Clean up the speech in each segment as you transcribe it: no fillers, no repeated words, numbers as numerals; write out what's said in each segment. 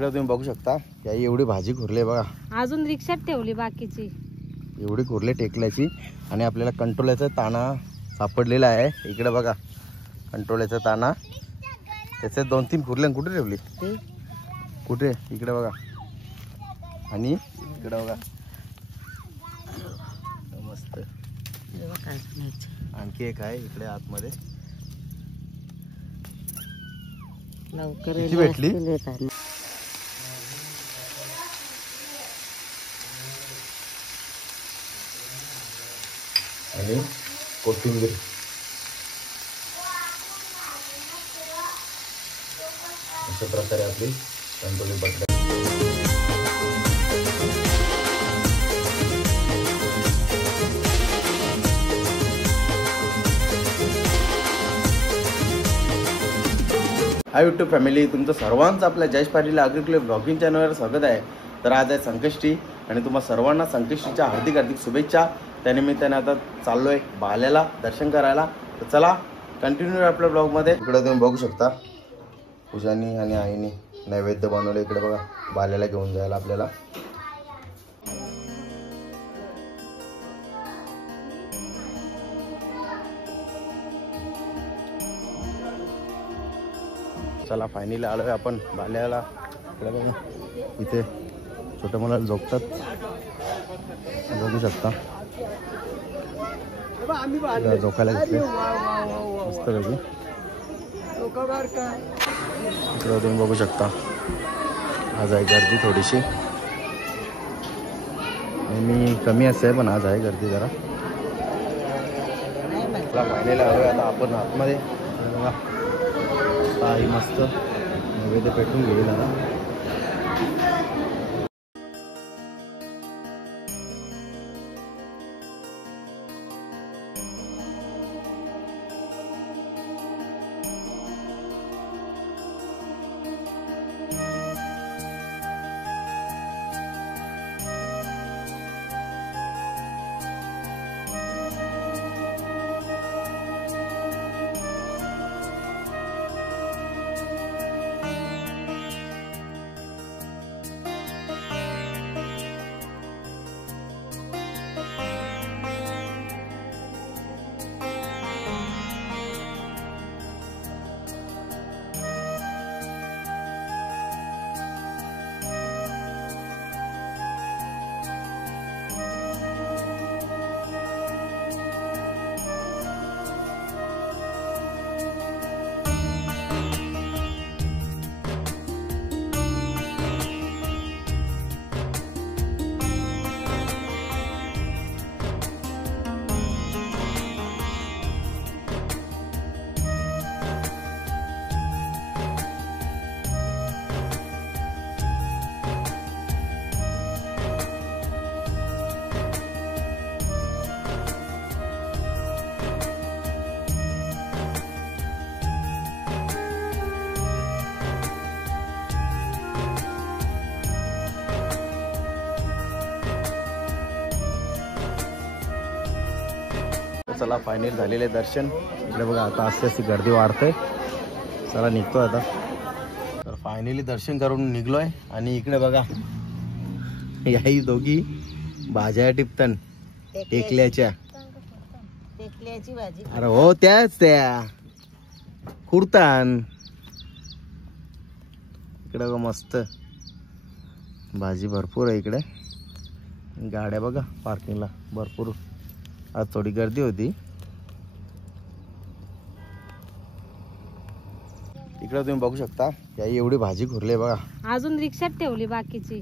इकडे तुम्ही बघू शकता याई एवढी भाजी खुरली बघा, अजून रिक्षात ठेवली बाकीची एवढी खुरली टेकल्याची. आणि आपल्याला कंट्रोलचा ताना सापडलेला आहे. इकडे बघा कंट्रोलचा ताना, त्याचे 2-3 खुरले. कुठे ठेवली कुठे? इकडे बघा. आणि इकडे बघा मस्त. आणखी एक आहे इकडे आतमध्ये. किती भेटली? आणि कोथिंबीर. अशा प्रकारे आपली कंट्रोल बटाटे. हाय यूट्यूब फॅमिली, तुमचं सर्वांचं आपल्या जयेश पाटील ॲग्रिकल्चर ब्लॉगिंग चॅनलवर स्वागत आहे. तर आज आहे संकष्टी आणि तुम्हा सर्वांना संकष्टीच्या हार्दिक हार्दिक शुभेच्छा. त्यानिमित्ताने आता चाललोय बाल्याला दर्शन करायला. तर चला कंटिन्यू आपल्या ब्लॉगमध्ये. इकडे तुम्ही बघू शकता पूजानी आणि आईने नैवेद्य बनवलं. इकडे बघा बाल्याला घेऊन जायला आपल्याला. चला फायनली आलोय आपण बाल्याला. इकडे बघा इथे छोट्या मुलाला झोपतात बघू शकता. झोकायला घेतले मस्त पैकी. इकडे तुम्ही बघू शकता आज आहे गर्दी थोडीशी. मी कमी असते पण आज आहे गर्दी जरा. फायनली आलोय आता आपण आतमध्ये. बघा आई मस्त नैवेद्य पेटून घेईल आता. चला फायनल झालेले दर्शन. इकडे बघा आता अशी अशी गर्दी वाढते. चला निघतो आता. तर फायनली दर्शन करून निघलोय. आणि इकडे बघा याही दोघी भाज्या टिपतन टेकल्याच्या. भाजी अरे हो त्याच त्या खुरतान. इकडे बघा मस्त भाजी भरपूर आहे. इकडे गाड्या बघा पार्किंगला भरपूर. आज थोडी गर्दी होती. इकडे तुम्ही बघू शकता याई एवढी भाजी खुरली बघा, अजून रिक्षात ठेवली बाकीची.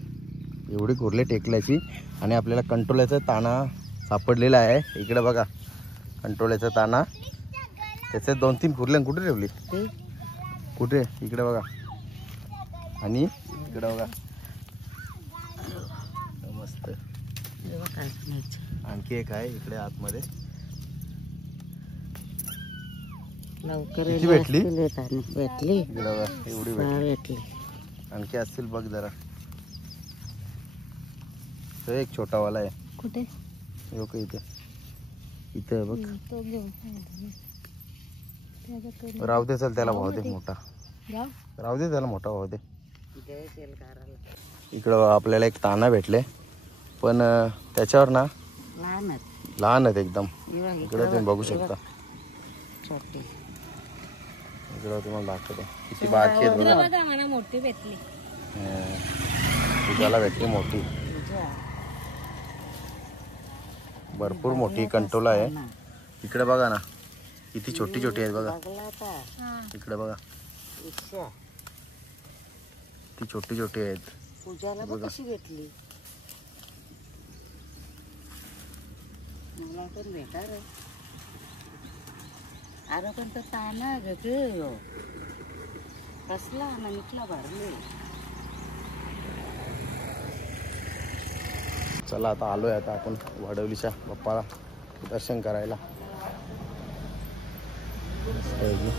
एवढी खुरली टेकल्याची. आणि आपल्याला कंट्रोलचा ताना सापडलेला आहे. इकडे बघा कंट्रोलचा ताना, त्याचे 2-3 खुरले. कुठे ठेवली कुठे? इकडे बघा. आणि इकडे बघा मस्त. आणखी एक आहे इकडे आतमध्ये. किती भेटली? इकडे बघा एवढी भेटली. आणखी असतील बघ जरा. तो एक छोटा वाला आहे. कुठे? इथे इथे बघ. राहू दे चल, त्याला भाव दे मोठा. राहू दे त्याला मोठा भाव दे. इकडं आपल्याला एक ताना भेटले, पण त्याच्यावर ना लहान आहेत एकदम. इकडं तुम्ही बघू शकता, इकडं तुम्हाला दाखवतो किती बाकी आहेत बघा. मला मोठी भेटली, पूजाला भेटली मोठी, भरपूर मोठी कंटोला आहे. इकडे बघा ना किती छोटी छोटी आहेत बघा. इकडे बघा ती छोटी छोटी आहेत. पूजाला बघ कशी भेटली. मला पण भेटा रे. अरे पण तो ताना ग कसला ना निकला भरले. चला आता आलोय आता आपण वडवलीच्या बाप्पाला दर्शन करायला. मस्त आहे की.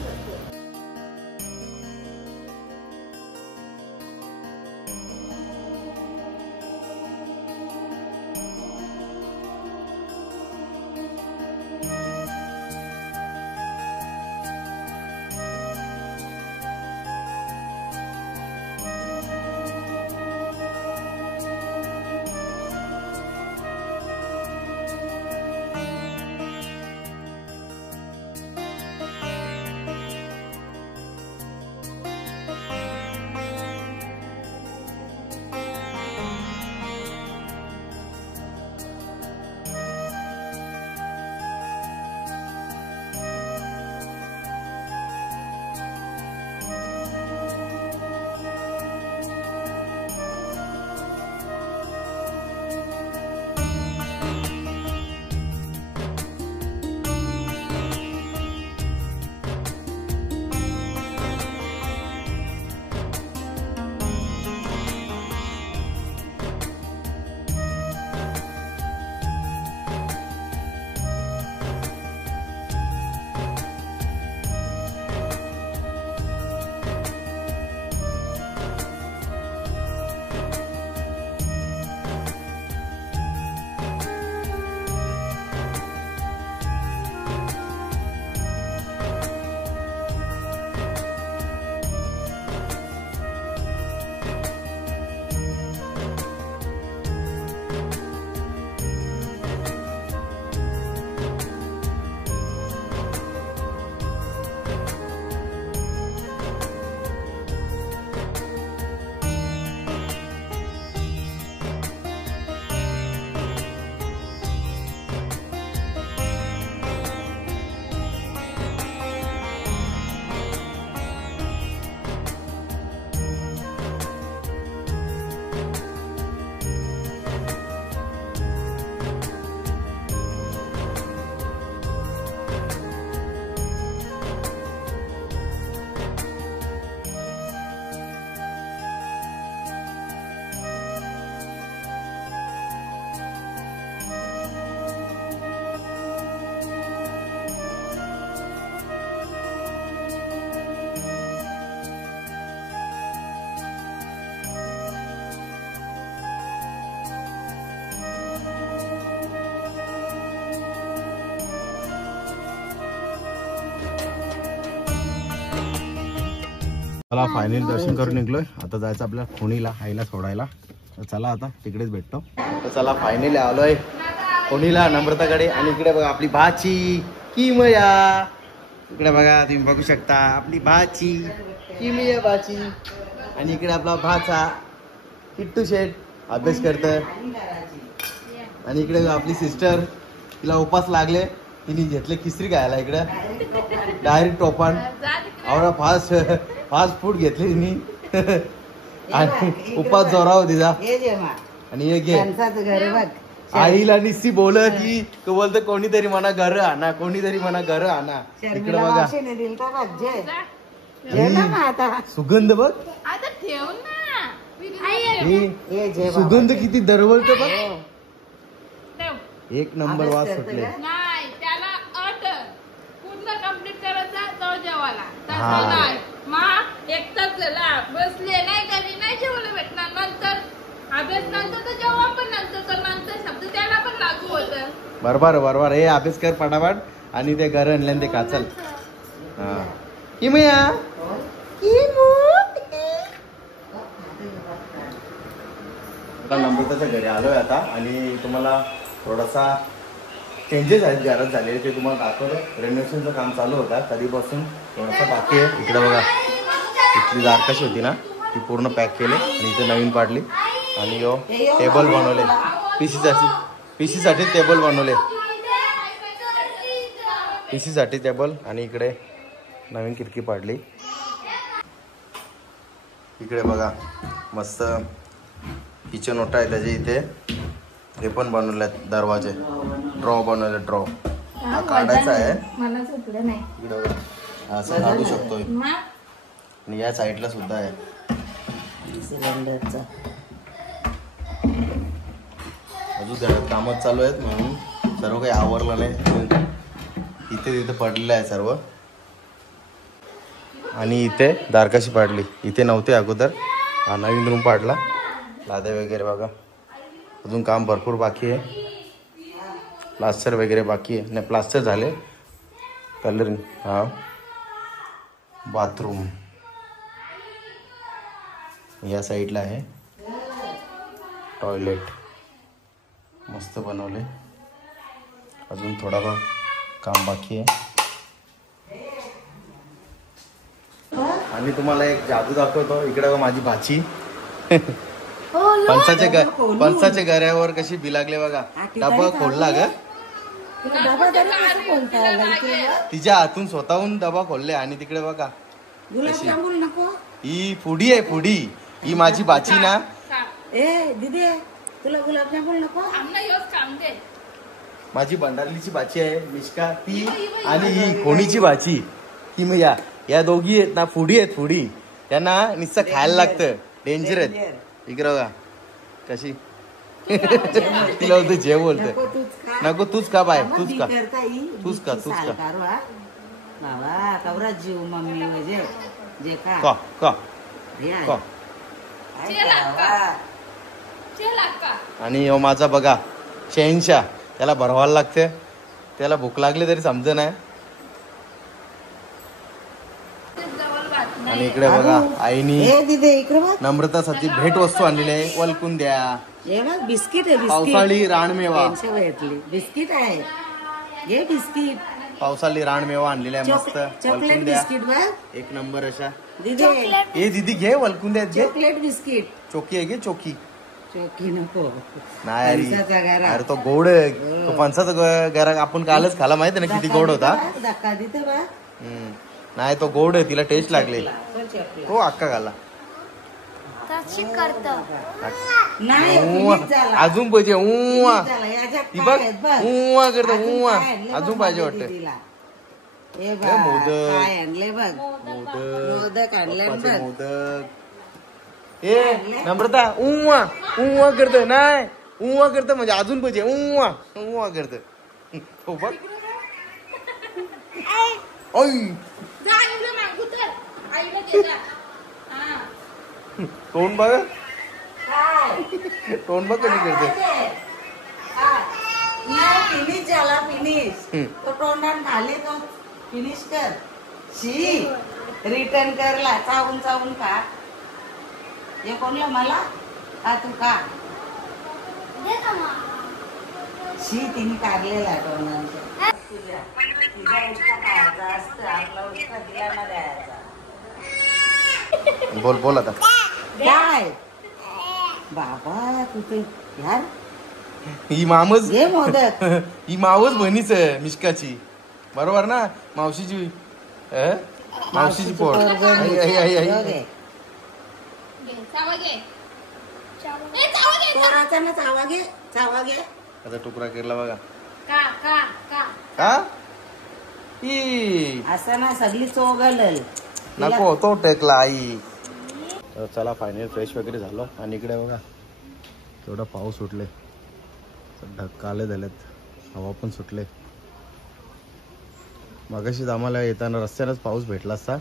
चला फायनल दर्शन करून निघलोय. आता जायचं आपल्या खोणीला आईला सोडायला. तर चला आता तिकडेच भेटतो. तर चला फायनली आलोय खोणीला नम्रताकडे. आणि इकडे बघा आपली भाची किमया. इकडे बघा तुम्ही बघू शकता आपली भाची किमया भाची. आणि इकडे आपला भाचा किट्टू शेठ अभ्यास करत. आणि इकडे आपली सिस्टर, तिला उपास लागले, तिने घेतले खिचडी खायला. इकडे डायरेक्ट टोपण आवडा फास्ट फूड घेतले तिने. आणि उपास जोराव तिचा. आणि हे घे आईला निस्ती बोलत की तो बोलतो कोणीतरी म्हणा घर आणा, कोणीतरी म्हणा घर आणा. इकडे बघा सुगंध बघ, सुगंध किती दरवळतो बघ. एक नंबर वास सुटले. बसले नाही कधी नाही जेवलं भेटणार. नंतर अभ्यास नंतर तर जेव्हा पण नंतर शब्द त्याला पण लागू होत. बरोबर बरोबर. हे अभ्यास कर पटापट. आणि ते घर आणले ते काचल. हा किमया आता नम्रताच्या घरी आलोय आता आणि तुम्हाला थोडासा चेंजेस आहेत घरात झालेले ते तुम्हाला दाखवलं. रेनोव्हेशनचं काम चालू होता कधीपासून, थोडासा बाकी आहे. इकडे बघा इथली दारकशी होती ना ती पूर्ण पॅक केली आणि इथे नवीन पाडली आणि यो टेबल बनवले पीसीसाठी टेबल बनवले पीसीसाठी टेबल आणि इकडे नवीन खिडकी पाडली. इकडे बघा मस्त किचन ओटा आहे त्याचे इथे हे पण बनवले दरवाजे ड्रॉ बनवले ड्रॉ हा काढायचा आहे मला झोपलं नाही. इकडे बघा असं काढू शकतोय आणि या साईडला सुद्धा आहे सिलेंडरचा. अजून घरात कामच चालू आहेत म्हणून सर्व काही आवरलं नाही. इथे तिथे पडलेलं आहे सर्व आणि इथे दारकाशी पाडली. इथे नव्हते अगोदर, हा नवीन रूम पाडला. लाद्या वगैरे बघा अजून काम भरपूर बाकी आहे. प्लास्टर वगैरे बाकी आहे. नाही प्लास्टर झाले, कलरिंग. हा बाथरूम या साईडला आहे. टॉयलेट मस्त बनवले. अजून थोडाफार काम बाकी आहे. आणि तुम्हाला एक जादू दाखवतो. इकडे माझी भाची पंचाच्या घरावर कशी बिलागले बघा. डबा खोलला ग तिच्या हातून स्वतःहून डबा खोलले आणि तिकडे बघा ही फुडी आहे फुडी. ही माझी भाची ना. ए दीदी तुला गुलाबजामुन नको. माझी भंडारलीची भाची आहे मिष्का ती आणि ही कोणीची भाची ही मग या दोघी आहेत ना फुडी आहेत. फुडी त्यांना नुसतं खायला लागतं. डेंजर आहेत. इकडे बघा कशी तिला होते जे बोलत नको तूच का बाय तूच का बाबा कवरा जीव मम्मी म्हणजे जे का का आणि यो माझा बघा शहनशाह त्याला भरवायला लागते. त्याला भूक लागली तरी समज नाही. आणि इकडे बघा आईनी नम्रतासाठी भेट वस्तू आणलेली आहे. वलकून द्या बिस्किट आहे. पावसाळी रानमेवा बिस्किट आहे. हे बिस्किट पावसाळी रानमेवा आणलेला आहे मस्त. चॉकलेट बिस्किट बघ एक नंबर अशा. दीदी ए दीदी घे वलकून द्या घे. चॉकलेट बिस्किट चोकी आहे घे चोकी. चोकी नको नाही अरे तो गोड तो फणसाचा गरा आपण कालच खाला माहिती ना किती गोड होता. धक्का देते बा. नाही तो गोड आहे तिला टेस्ट लागले. तो अक्का घाला अजून पाहिजे ती बघ उवा करत उवा अजून पाहिजे वाटतं. मोदक आणले मोदक. ए नम्रता उवा उवा करत नाही उवा करत म्हणजे अजून पाहिजे उवा उवा करत. हो बघ तोंड बघ तोंड बघ कधी करते. फिनिश झाला फिनिश. तो तोंडात खाली तो फिनिश कर. शी रिटर्न करला चावून चावून का. हे कोणला मला का तू का शी तिने काढलेला तोंडांचा. बोल बोल आता काय बाबा तुझे यार ही मामच हे मोदक ही मावच बहिणीच आहे मिष्काची बरोबर ना. मावशीची मावशीची पोट. पोराचा ना चावा घे चावा घे. आता तुकडा केला बघा का का का का असं ना सगळी चोगल नको तो टेकला आई. तर चला फायनल फ्रेश वगैरे झालं आणि इकडे बघा केवढा पाऊस सुटले. ढक्काले झालेत. हवा पण सुटले. मगाशीच आम्हाला येताना रस्त्यानंच पाऊस भेटला असता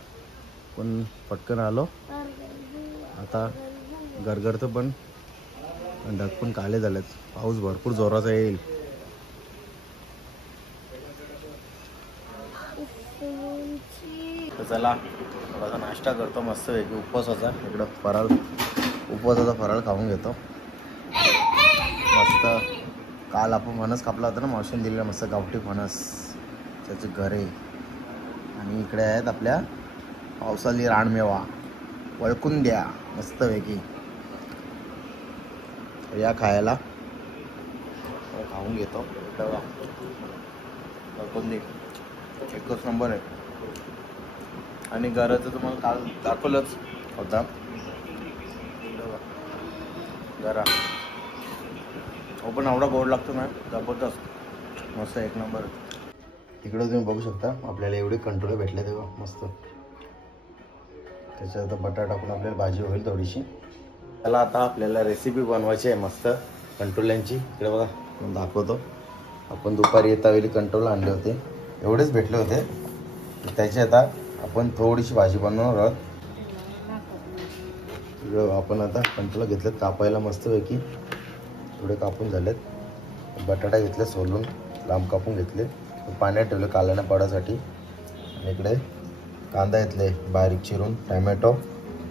पण पटकन आलो. आता गरगरतं पण ढग पण काले झालेत. पाऊस भरपूर जोराचा येईल. तर चला थोडासा नाश्ता करतो मस्त वेगळी उपवासाचा. इकडं फराळ उपवासाचा फराळ खाऊन घेतो. मस्त काल आपण फणस कापला होता ना मावशीने दिलेला मस्त गावठी फणस त्याचे घरे. आणि इकडे आहेत आपल्या पावसाली रानमेवा वळकून द्या मस्तपैकी. या खायला खाऊन घेतो. वळकून दे एकच नंबर आहे. आणि घराचं तुम्हाला काल दाखवलंच होता घरा पण एवढा गोड लागतो ना जबरदस्त मस्त एक नंबर. इकडे तुम्ही बघू शकता आपल्याला एवढे कंट्रोल भेटले तेव्हा मस्त. त्याच्यात बटाटा टाकून आपल्याला भाजी होईल थोडीशी. त्याला आता आपल्याला रेसिपी बनवायची आहे मस्त कंट्रोल्यांची. इकडे बघा दाखवतो. आपण दुपारी येतावेळी कंट्रोल आणले होते एवढेच भेटले होते. त्याची आता आपण थोडीशी भाजी बनवणार आहोत. आपण आता कंट्रोल घेतलेत कापायला मस्तपैकी. थोडे कापून झालेत. बटाटा घेतले सोलून लांब कापून घेतले पाण्यात ठेवले कालवण्या पडायसाठी. आणि इकडे कांदा घेतले बारीक चिरून, टमॅटो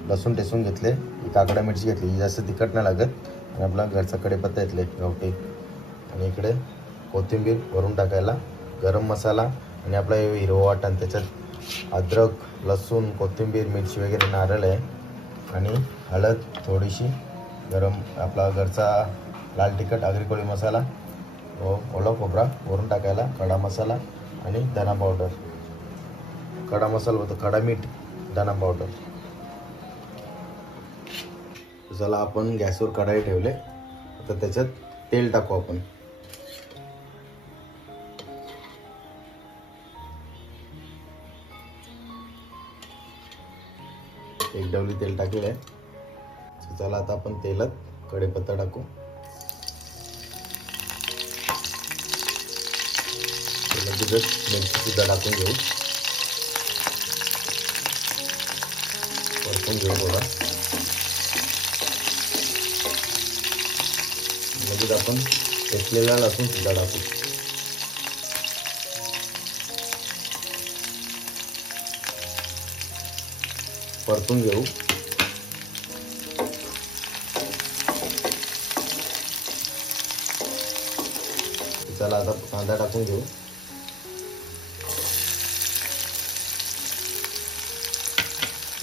लसूण टेसून घेतले, काकडा मिरची घेतली ही जास्त तिखट नाही लागत. आणि आपला घरचा कढीपत्ता घेतले गावठी. आणि इकडे कोथिंबीर वरून टाकायला, गरम मसाला आणि आपला हिरवं वाटण त्याच्यात अद्रक लसूण कोथिंबीर मिरची वगैरे नारळ आहे. आणि हळद थोडीशी, गरम आपला घरचा लाल तिखट आगरी कोळी मसाला, ओला खोबरा वरून टाकायला, खडा मसाला आणि धना पावडर. खडा मसाला होतो खडा मीठ धना पावडर. चला आपण गॅसवर कढाई ठेवले. आता त्याच्यात तेल टाकू आपण. एक डवली तेल टाकले. चला आता आपण तेलात कढीपत्ता टाकू. मिरची सुद्धा टाकून घेऊ. परतून घेऊ थोडा. लगेच आपण ठेचलेला लसूण सुद्धा टाकू. परतून घेऊ. चला आता कांदा टाकून घेऊ.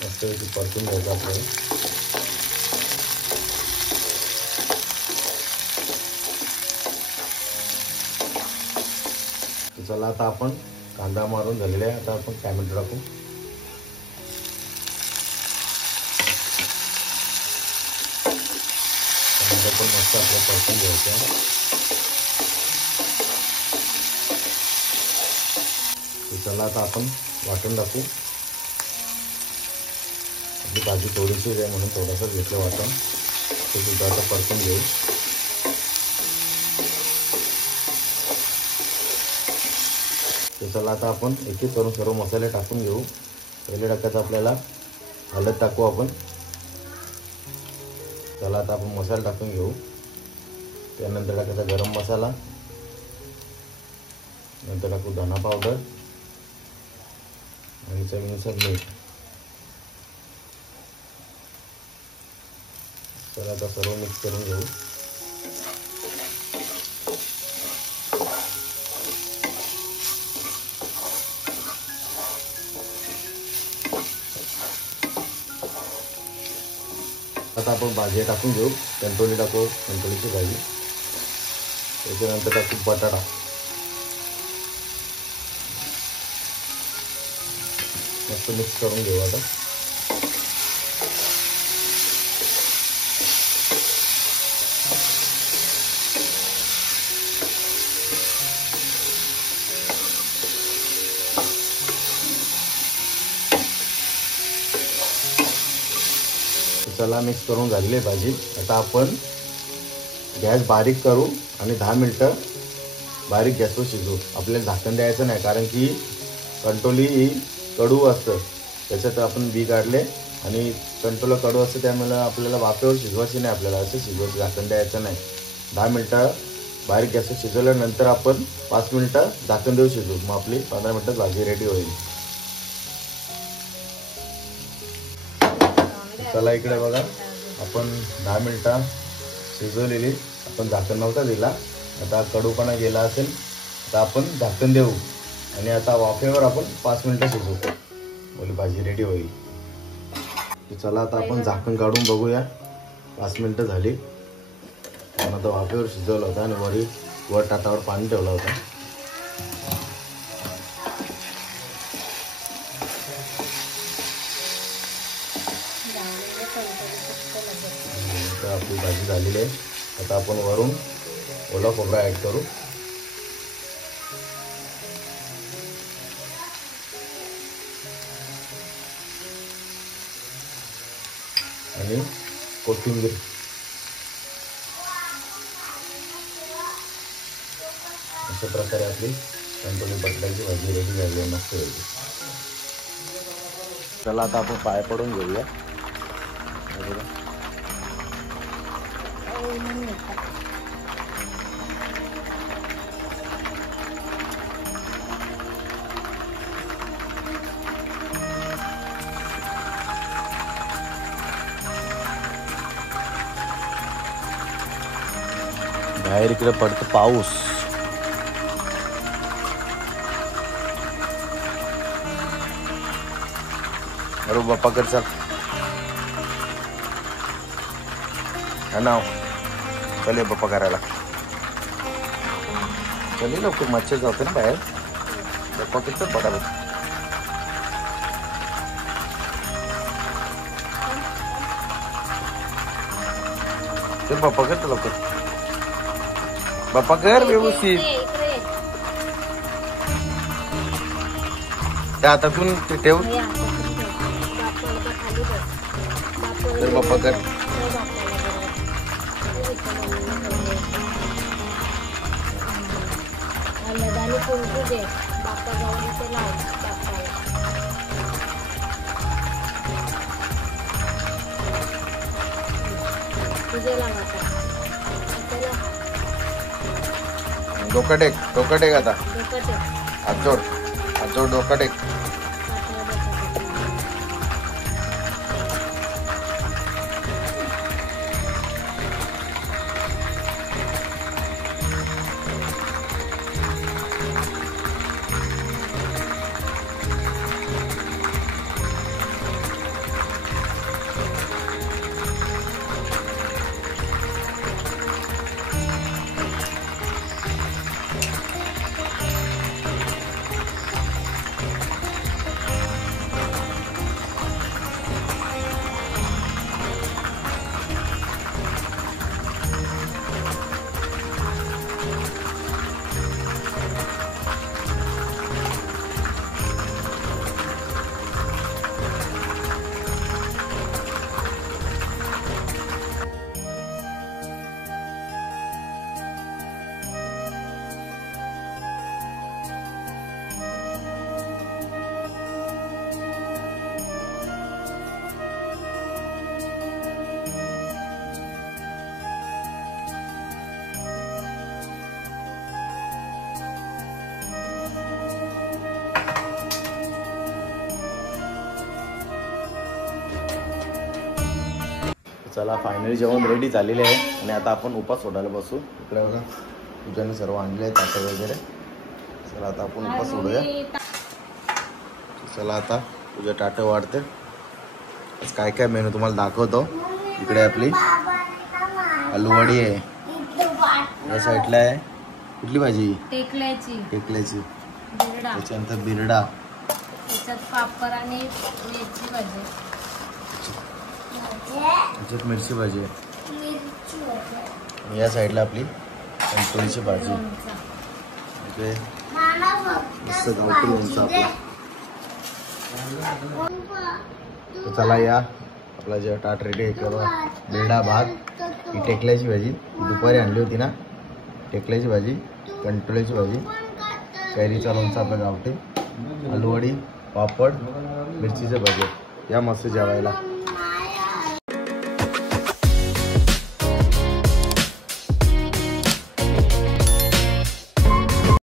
मस्त परतून घ्यायचं आपल्याला. चला आता आपण कांदा मारून झालेला आहे. आता आपण टॅमॅटो टाकू. टॅमॅटो पण मस्त आपल्याला परतून घ्यायचं. चला आता आपण वाटण टाकू. आपली भाजी थोडीशी आहे म्हणून थोडंसं घेतलं वाटण. ते सुद्धा आता परतून घेऊ. तर चला आता आपण एक एक करून सर्व मसाले टाकून घेऊ. पहिले टाकायचं आपल्याला हळद टाकू आपण. चला आता आपण मसाला टाकून घेऊ. त्यानंतर टाकायचा गरम मसाला, नंतर टाकू धना पावडर आणि चवीनुसार मीठ. चला आता सर्व मिक्स करून घेऊ. आता आपण भाजी टाकून घेऊ. कंटोली टाकू, कंटोलीची भाजी. त्याच्यानंतर टाकू बटाटा. मस्त मिक्स करून घेऊ आता. चला मिक्स करून झालेली आहे भाजी. आता आपण गॅस बारीक करू आणि 10 मिनिटं बारीक गॅसवर शिजवू. आपल्याला झाकण द्यायचं नाही कारण की कंटोली ही कडू असतं. त्याच्यात आपण बी काढले आणि कंटोला कडू असतं त्यामुळे आपल्याला वाफेवर शिजवायची नाही. आपल्याला असं शिजवायचं, झाकण द्यायचं नाही. 10 मिनिटं बारीक गॅसवर शिजवल्यानंतर आपण 5 मिनिटं झाकण देऊ शिजवू. मग आपली 15 मिनिटात भाजी रेडी होईल. चला इकडे बघा आपण 10 मिनिटं शिजवलेली आपण झाकण नव्हता दिला, आता कडूपणा गेला असेल तर आपण झाकण देऊ आणि आता वाफेवर आपण 5 मिनिटं शिजवू. बोली भाजी रेडी होईल. तर चला आता आपण झाकण काढून बघूया. 5 मिनिटं झाली. आपण आता वाफेवर शिजवलं होतं आणि वर ताटावर पाणी ठेवलं होतं. आपली भाजी झालेली आहे. आता आपण वरून ओला खोबरा ऍड करू. आणि कोथिंबीर. अशा प्रकारे आपली कंटोली बटाट्याची भाजी रेडी झाली आहे. मस्त होती. चला आता आपण पाय पडून घेऊया. बाहेर इकडे पडतो पाऊस. अरे बाप्पा कर चल ना, चल बाप्पा करायला. चल लवकर मच्छर जाते ना बाहेर. बाप्पा कर चल पटापट. चल बाप्पा कर लवकर. बाप्पा कर व्यवस्थित. त्या हातातून ते ठेव. तर बाप्पा कर. डोकं टेक, डोकं टेक. आता हात जोड डोकं टेक. चला फायनली जेवण रेडी झालेले आहे आणि आता आपण उपास सोडायला बसू. इकडे बघा पूजाने सर्व आणले ताटं वगैरे. चला आता आपण उपास सोडूया. चला आता पूजा ताटं वाढते. आज काय काय मेनू तुम्हाला दाखवतो. इकडे आपली आलूवडी आहे. या साईडला आहे कुठली भाजी? टेकल्याची. त्याच्यानंतर बिरडा. त्याच्यात पापड आणि मिरची भाजी. त्याच्यात मिरची भाजी आहे. या साईडला आपली कंटोळीची भाजी. मस्त गावठी लोणचं आपला. चला या आपला जेव्हा ताट रेडी आहे किंवा बिरडा भात. ही टेकल्याची भाजी दुपारी आणली होती ना. टेकल्याची भाजी, कंटोळीची भाजी, कैरीचा लोणचा आपला गावठी, आलूवडी, पापड, मिरचीचं भजे. या मस्त जेवायला.